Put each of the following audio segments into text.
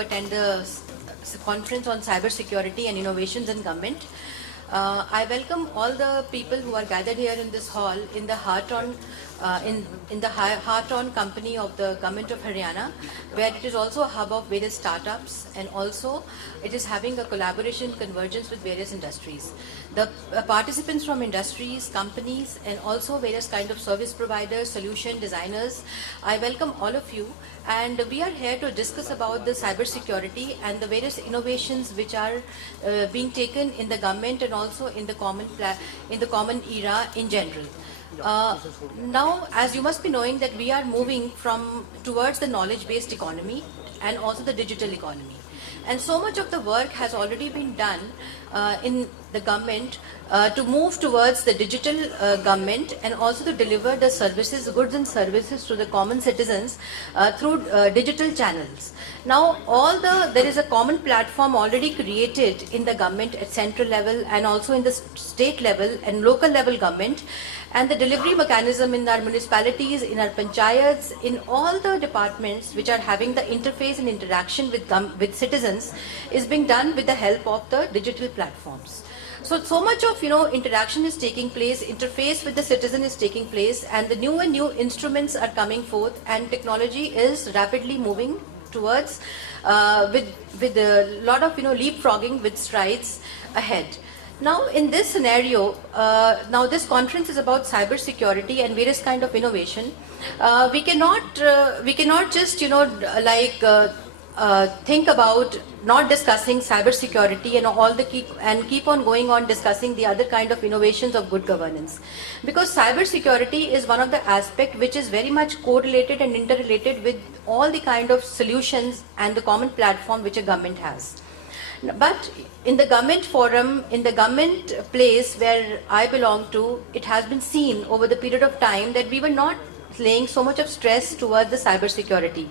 attend the conference on cybersecurity and innovations in government. I welcome all the people who are gathered here in this hall in the Heart-on company of the Government of Haryana, where it is also a hub of various startups, and also it is having a collaboration convergence with various industries. The participants from industries, companies, and also various kind of service providers, solution designers, I welcome all of you, and we are here to discuss about the cybersecurity and the various innovations which are being taken in the government and also in the common era in general. Now, as you must be knowing that we are moving towards the knowledge-based economy and also the digital economy. And so much of the work has already been done in the government to move towards the digital government and also to deliver the services, goods and services to the common citizens through digital channels. Now, there is a common platform already created in the government at central level and also in the state level and local level government, and the delivery mechanism in our municipalities, in our panchayats, in all the departments which are having the interface and interaction with citizens is being done with the help of the digital platforms. So much of interaction is taking place, interface with the citizen is taking place, and the new instruments are coming forth, and technology is rapidly moving towards with a lot of leapfrogging with strides ahead. Now, in this scenario, now this conference is about cybersecurity and various kind of innovation. We cannot just think about not discussing cybersecurity and keep on going on discussing the other kind of innovations of good governance, because cybersecurity is one of the aspects which is very much correlated and interrelated with all the kind of solutions and the common platform which a government has. But in the government forum, in the government place where I belong to, it has been seen over the period of time that we were not laying so much of stress towards the cybersecurity,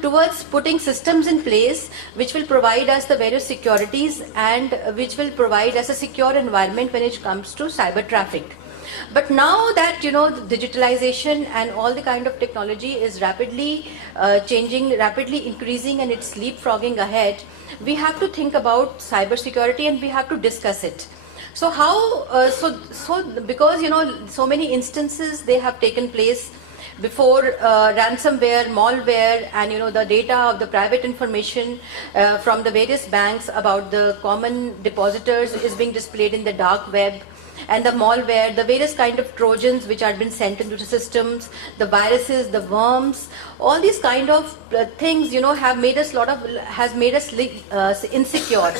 towards putting systems in place which will provide us the various securities and which will provide us a secure environment when it comes to cyber traffic. But now that digitalization and all the kind of technology is rapidly changing, rapidly increasing, and it's leapfrogging ahead, we have to think about cybersecurity and we have to discuss it. So how? Because so many instances they have taken place before ransomware, malware, and the data of the private information from the various banks about the common depositors is being displayed in the dark web. And the malware, the various kind of trojans which are been sent into the systems, the viruses, the worms, all these kind of things, have made us insecure.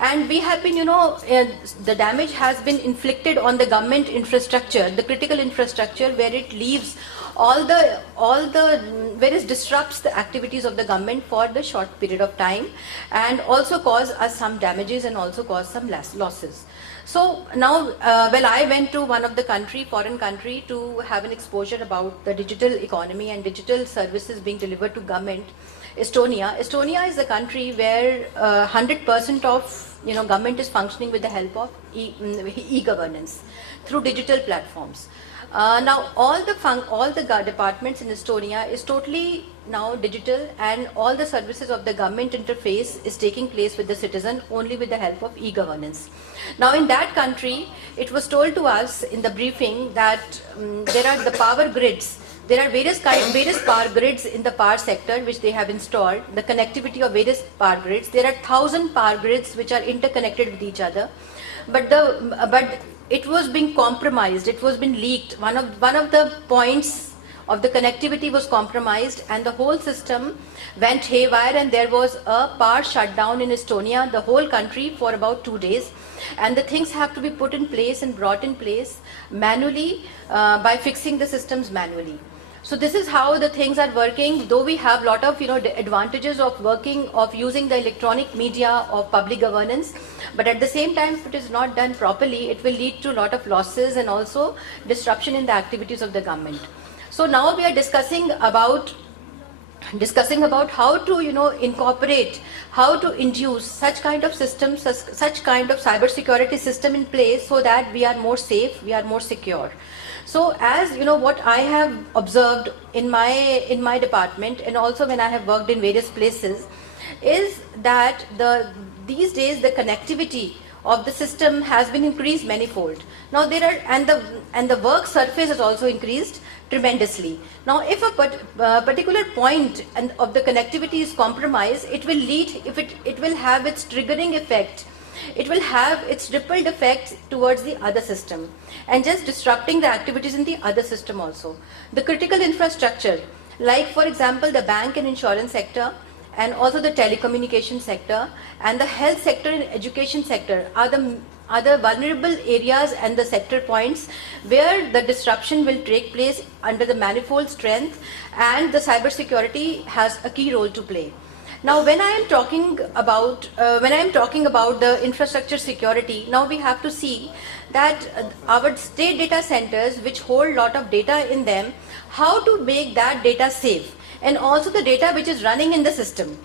And we have been, the damage has been inflicted on the government infrastructure, the critical infrastructure, where it leaves all where it disrupts the activities of the government for the short period of time, and also cause us some damages and also cause some losses. So now, I went to one of the foreign country, to have an exposure about the digital economy and digital services being delivered to government. Estonia. Estonia is the country where 100% of government is functioning with the help of e-governance through digital platforms. Now all the departments in Estonia is totally now digital, and all the services of the government interface is taking place with the citizen only with the help of e-governance. Now in that country, it was told to us in the briefing that there are the power grids. There are various power grids in the power sector which they have installed, the connectivity of various power grids. There are 1,000 power grids which are interconnected with each other, but it was being compromised, it was being leaked. One of the points of the connectivity was compromised, and the whole system went haywire, and there was a power shutdown in Estonia, the whole country, for about 2 days. And the things have to be put in place and brought in place manually by fixing the systems manually. So this is how the things are working. Though we have a lot of advantages of using the electronic media of public governance, but at the same time, if it is not done properly, it will lead to a lot of losses and also disruption in the activities of the government. So now we are discussing about how to incorporate, how to induce such kind of systems, such kind of cybersecurity system in place, so that we are more safe, we are more secure. So as what I have observed in my department, and also when I have worked in various places, is that these days the connectivity of the system has been increased manifold. Now there are, and the work surface has also increased tremendously. Now if a particular point of the connectivity is compromised, it will lead, it will have its triggering effect, it will have its rippled effect towards the other system and just disrupting the activities in the other system also. The critical infrastructure, like for example the bank and insurance sector, and also the telecommunication sector and the health sector and education sector are the vulnerable areas and the sector points where the disruption will take place under the manifold strength, and the cybersecurity has a key role to play. Now, when I am talking about the infrastructure security, now we have to see that our state data centers, which hold lot of data in them, how to make that data safe, and also the data which is running in the system,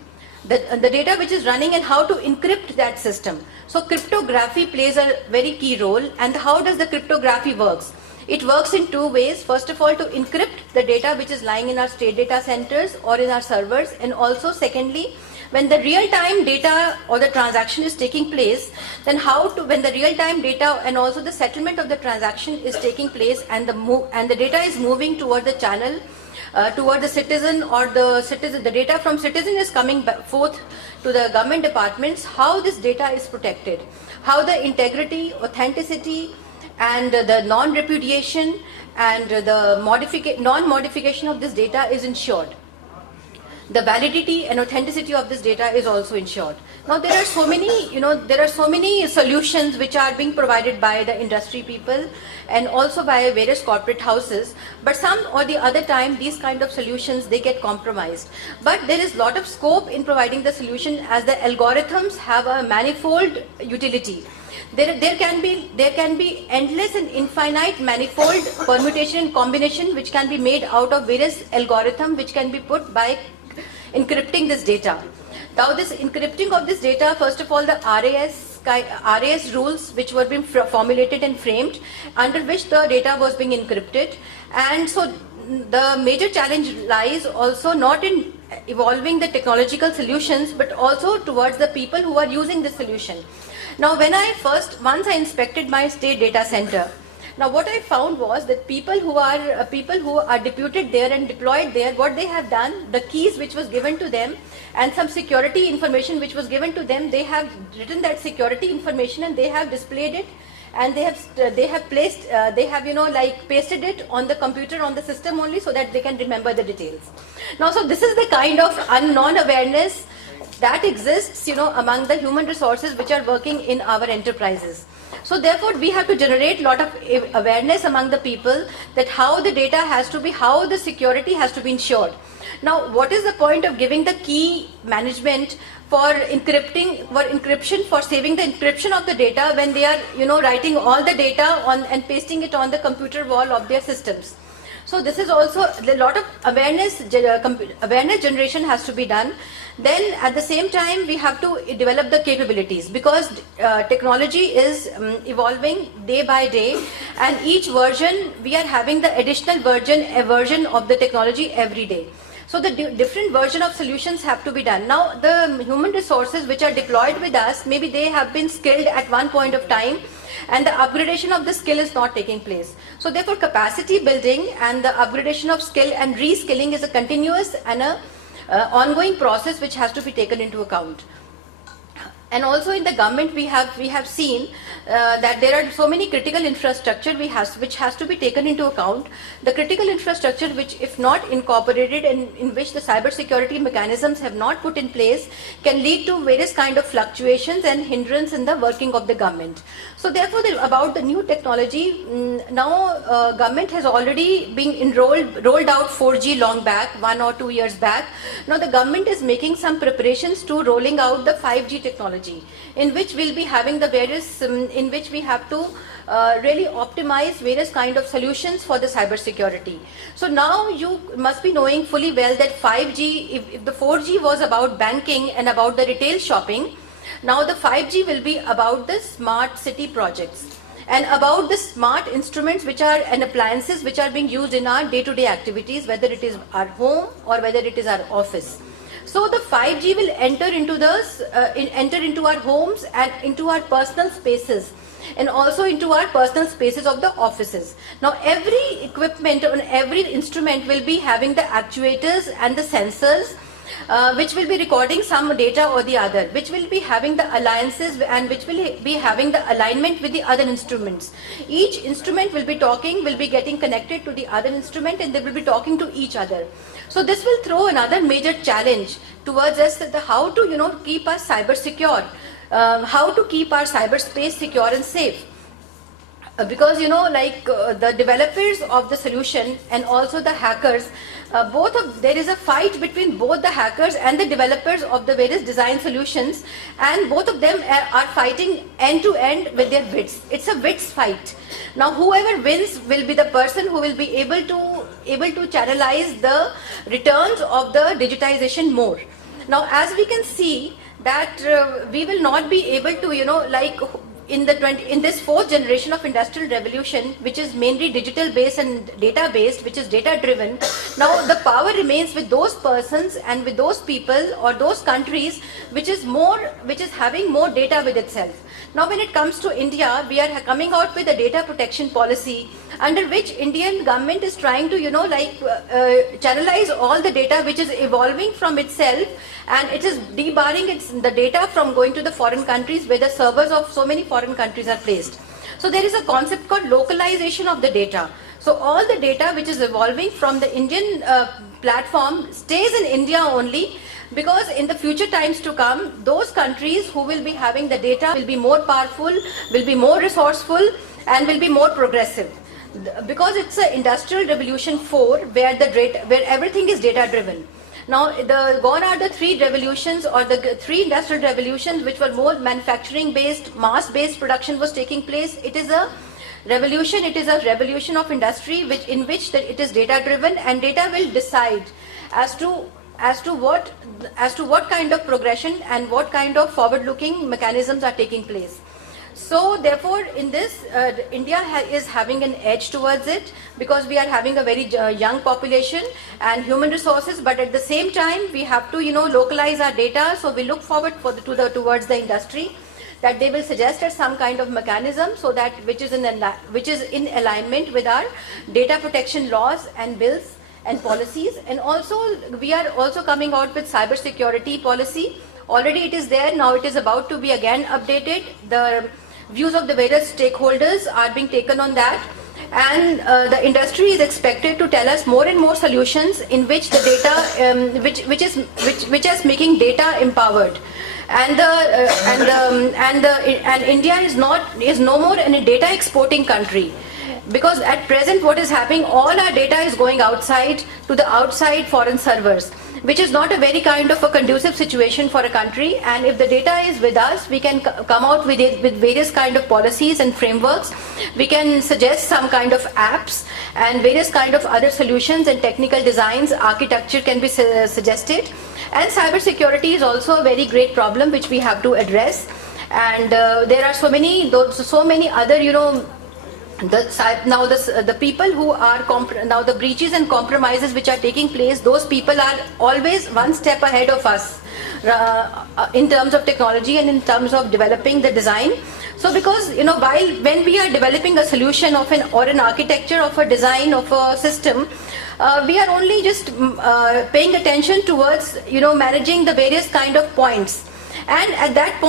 the data which is running, and how to encrypt that system. So cryptography plays a very key role. And how does the cryptography works? It works in two ways. First of all, to encrypt the data which is lying in our state data centers or in our servers, and also secondly, when the real-time data or the transaction is taking place, then when the real-time data and also the settlement of the transaction is taking place, and the data is moving toward the channel, toward the citizen, or the data from citizen is coming forth to the government departments, how this data is protected, how the integrity, authenticity, and the non-repudiation and the non-modification of this data is ensured. The validity and authenticity of this data is also ensured. Now there are so many solutions which are being provided by the industry people and also by various corporate houses, but some or the other time these kind of solutions, they get compromised. But there is lot of scope in providing the solution, as the algorithms have a manifold utility. There can be endless and infinite manifold permutation and combination which can be made out of various algorithms which can be put by encrypting this data. Now this encrypting of this data, first of all the RAS rules which were being formulated and framed, under which the data was being encrypted. And so the major challenge lies also not in evolving the technological solutions, but also towards the people who are using this solution. Now once I inspected my state data center, now what I found was that people who are deputed there and deployed there, what they have done, the keys which was given to them and some security information which was given to them, they have written that security information and they have displayed it, and they have pasted it on the computer, on the system only, so that they can remember the details. Now, so this is the kind of non-awareness that exists, among the human resources which are working in our enterprises. So therefore, we have to generate a lot of awareness among the people that how the data has to be, how the security has to be ensured. Now, what is the point of giving the key management for encryption, for saving the encryption of the data, when they are, writing all the data on and pasting it on the computer wall of their systems? So this is also a lot of awareness generation has to be done. Then at the same time we have to develop the capabilities, because technology is evolving day by day, and each version we are having the additional version of the technology every day. So the different version of solutions have to be done. Now the human resources which are deployed with us, maybe they have been skilled at one point of time, and the upgradation of the skill is not taking place. So therefore capacity building and the upgradation of skill and reskilling is a continuous and ongoing process which has to be taken into account. And also in the government we have seen that there are so many critical infrastructure which has to be taken into account. The critical infrastructure which, if not incorporated and in which the cyber security mechanisms have not put in place, can lead to various kind of fluctuations and hindrance in the working of the government. So therefore, about the new technology, now government has already been rolled out 4G long back, 1 or 2 years back. Now the government is making some preparations to rolling out the 5G technology, in which we'll be having the various, in which we have to really optimize various kind of solutions for the cyber security. So now you must be knowing fully well that 5G, if the 4G was about banking and about the retail shopping, now the 5G will be about the smart city projects and about the smart instruments which are and appliances which are being used in our day-to-day activities, whether it is our home or whether it is our office. So the 5G will enter into our homes and into our personal spaces, and also into our personal spaces of the offices. Now every equipment and every instrument will be having the actuators and the sensors, which will be recording some data or the other, which will be having the alliances and which will be having the alignment with the other instruments. Each instrument will be getting connected to the other instrument, and they will be talking to each other. So this will throw another major challenge towards us, that how to keep us cyber secure, how to keep our cyberspace secure and safe. Because the developers of the solution and also the hackers, there is a fight between both the hackers and the developers of the various design solutions, and both of them are fighting end to end with their wits. It's a wits fight. Now whoever wins will be the person who will be able to channelize the returns of the digitization more. Now as we can see that we will not be able to in this fourth generation of industrial revolution, which is mainly digital based and data based, which is data driven, now the power remains with those persons and with those people or those countries which is having more data with itself. Now when it comes to India, we are coming out with a data protection policy under which Indian government is trying to channelize all the data which is evolving from itself, and it is debarring the data from going to the foreign countries where the servers of so many foreign countries are placed. So there is a concept called localization of the data. So all the data which is evolving from the Indian platform stays in India only, because in the future times to come, those countries who will be having the data will be more powerful, will be more resourceful, and will be more progressive. Because it's an industrial revolution 4 where everything is data driven. Now gone are the 3 revolutions, or the 3 industrial revolutions which were more manufacturing based, mass based production was taking place. It is a revolution of industry in which it is data driven, and data will decide as to what kind of progression and what kind of forward looking mechanisms are taking place. So therefore in this India is having an edge towards it, because we are having a very young population and human resources, but at the same time we have to localize our data. So we look forward towards the industry, that they will suggest us some kind of mechanism so that which is in alignment with our data protection laws and bills and policies. And also we are also coming out with cyber security policy. Already it is there, now it is about to be again updated. The views of the various stakeholders are being taken on that, and the industry is expected to tell us more and more solutions in which the data which is making data empowered. And India is no more a data exporting country, because at present what is happening, all our data is going outside to the outside foreign servers, which is not a very kind of a conducive situation for a country. And if the data is with us, we can come out with various kind of policies and frameworks. We can suggest some kind of apps and various kind of other solutions and technical designs, architecture can be suggested. And cyber security is also a very great problem which we have to address. And there are so many other the people who are the breaches and compromises which are taking place, those people are always one step ahead of us in terms of technology and in terms of developing the design. So because when we are developing a solution of an architecture of a design of a system, we are only just paying attention towards managing the various kind of points. And at that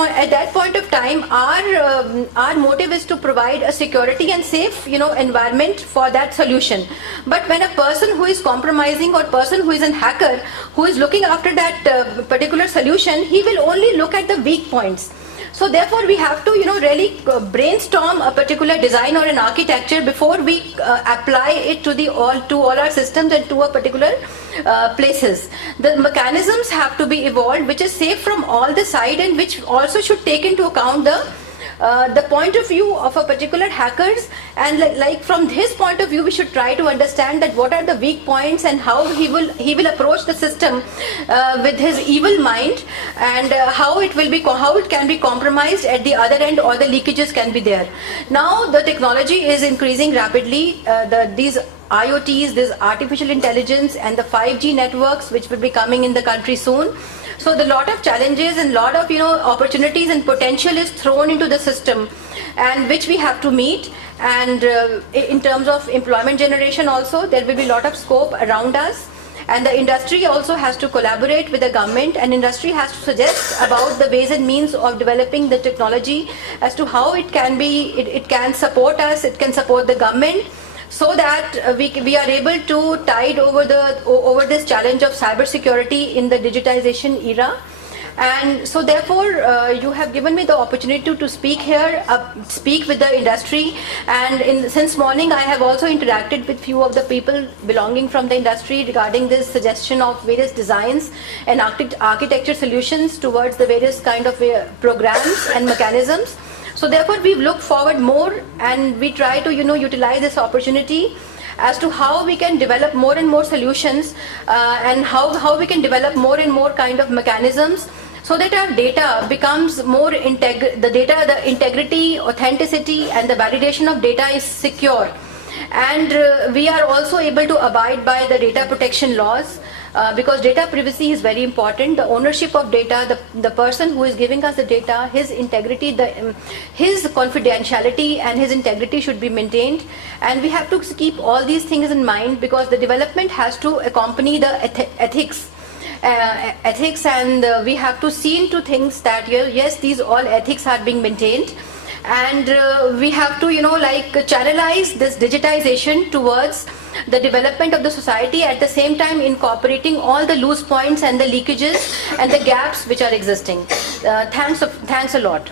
point of time, our motive is to provide a security and safe environment for that solution. But when a person who is compromising, or person who is a hacker who is looking after that particular solution, he will only look at the weak points. So therefore we have to really brainstorm a particular design or an architecture before we apply it to all our systems and to a particular places. The mechanisms have to be evolved which is safe from all the side, and which also should take into account the point of view of a particular hackers, and like from his point of view we should try to understand that what are the weak points and how he will approach the system with his evil mind, and how it can be compromised at the other end, or the leakages can be there. Now the technology is increasing rapidly. These IoTs, this artificial intelligence, and the 5G networks which will be coming in the country soon. So the lot of challenges and lot of opportunities and potential is thrown into the system, and which we have to meet. And in terms of employment generation also, there will be a lot of scope around us. And the industry also has to collaborate with the government, and industry has to suggest about the ways and means of developing the technology as to how it can be, it can support us, it can support the government, so that we are able to tide over this challenge of cybersecurity in the digitization era. And so therefore you have given me the opportunity to speak here, speak with the industry, and since morning I have also interacted with few of the people belonging from the industry regarding this suggestion of various designs and architecture solutions towards the various kind of programs and mechanisms. So therefore we look forward more, and we try to utilize this opportunity as to how we can develop more and more solutions, and how we can develop more and more kind of mechanisms, so that our data becomes more the integrity, authenticity, and the validation of data is secure. And we are also able to abide by the data protection laws, because data privacy is very important. The ownership of data, the person who is giving us the data, his integrity, his confidentiality and his integrity should be maintained. And we have to keep all these things in mind, because the development has to accompany the ethics, and we have to see into things that yes, these all ethics are being maintained. And we have to channelize this digitization towards the development of the society, at the same time incorporating all the loose points and the leakages and the gaps which are existing. Thanks a lot.